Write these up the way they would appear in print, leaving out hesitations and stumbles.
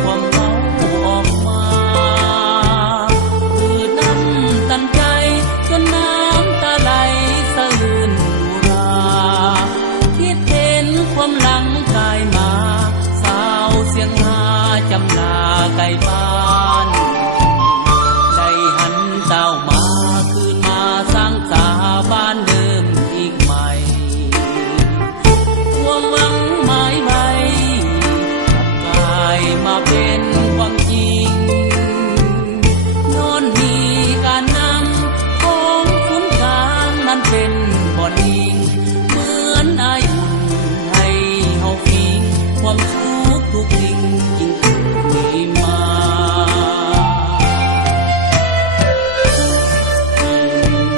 ความเมาออกมาคือน้ำตันใจจนน้ำตาไหลสะอื้นอุราคิดเห็นความหลังกายมาสาวเสียงหาจำลาไกลบ้านได้หันเจ้ามาคืนมาสร้างสาบ้านเดิมอีกใหม่ความหวังหมายไว้กลับกลายมาเป็นความจริงโน่นมีการนำของขุนกลางนั้นเป็นบ่อนอิงเหมือนอายุให้เฮาฟิงความทุกข์ทุกสิ่งจริงมีมา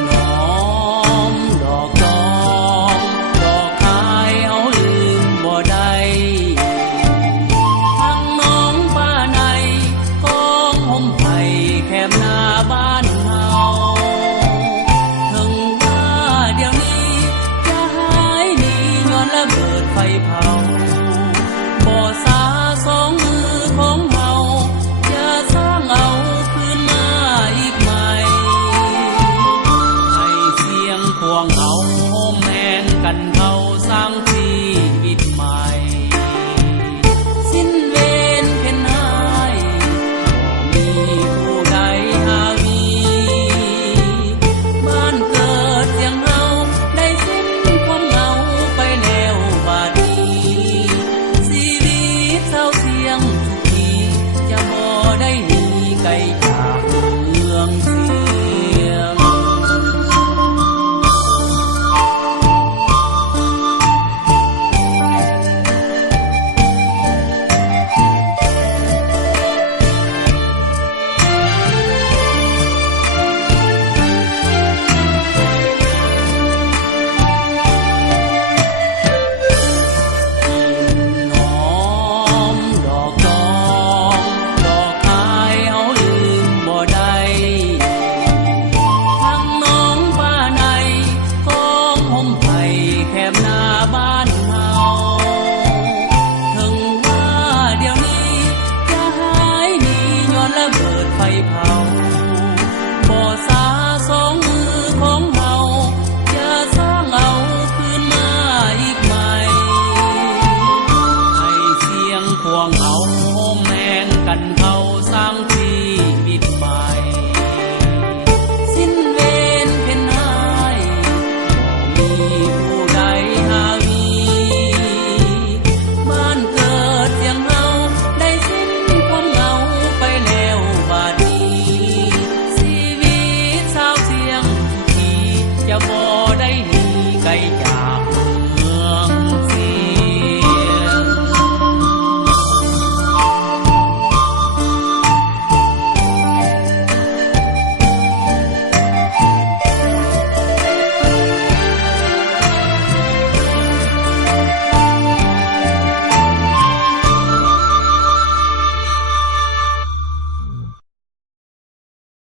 น้อมดอกจองดอกคายเอาลืมบ่ได้ทั้งน้องป้าในของห่มไผ่แคบหน้าบ้านเฮาถึงว่าเดี๋ยวนี้จะหายหนีย้อนระเบิดไฟเผาบ่สาสองมือของเฮาอย่าสร้างเอาคืนมาอีกใหม่ให้เสียงพวงเฮาโฮมแหนกันเขาสร้างชีวิตใหม่สิ้นเวรเพ็ญหายบ่มีผู้ใดหาวีบ้านเกิดเสียงเฮาได้สิ้นความเหงาไปแล้วบัดนี้ชีวิตเศร้าเสียงทุกทีจะบ่ได้หนีไกลจากเมืองเสียง น้อมดอกจองดอกคายเอาลืมบ่ได้ทั้งน้องป้าในของห่มไผ่แคบหน้าบ้านเฮาถึงว่าเดี๋ยวนี้จะหายหนีย้อนระเบิดไฟเผาบ่สาสองมือของเฮาอย่าสร้างเอาคืนมาอีกใหม่ให้เสียงพวงเฮาโฮมแหนกันเขาสร้างชี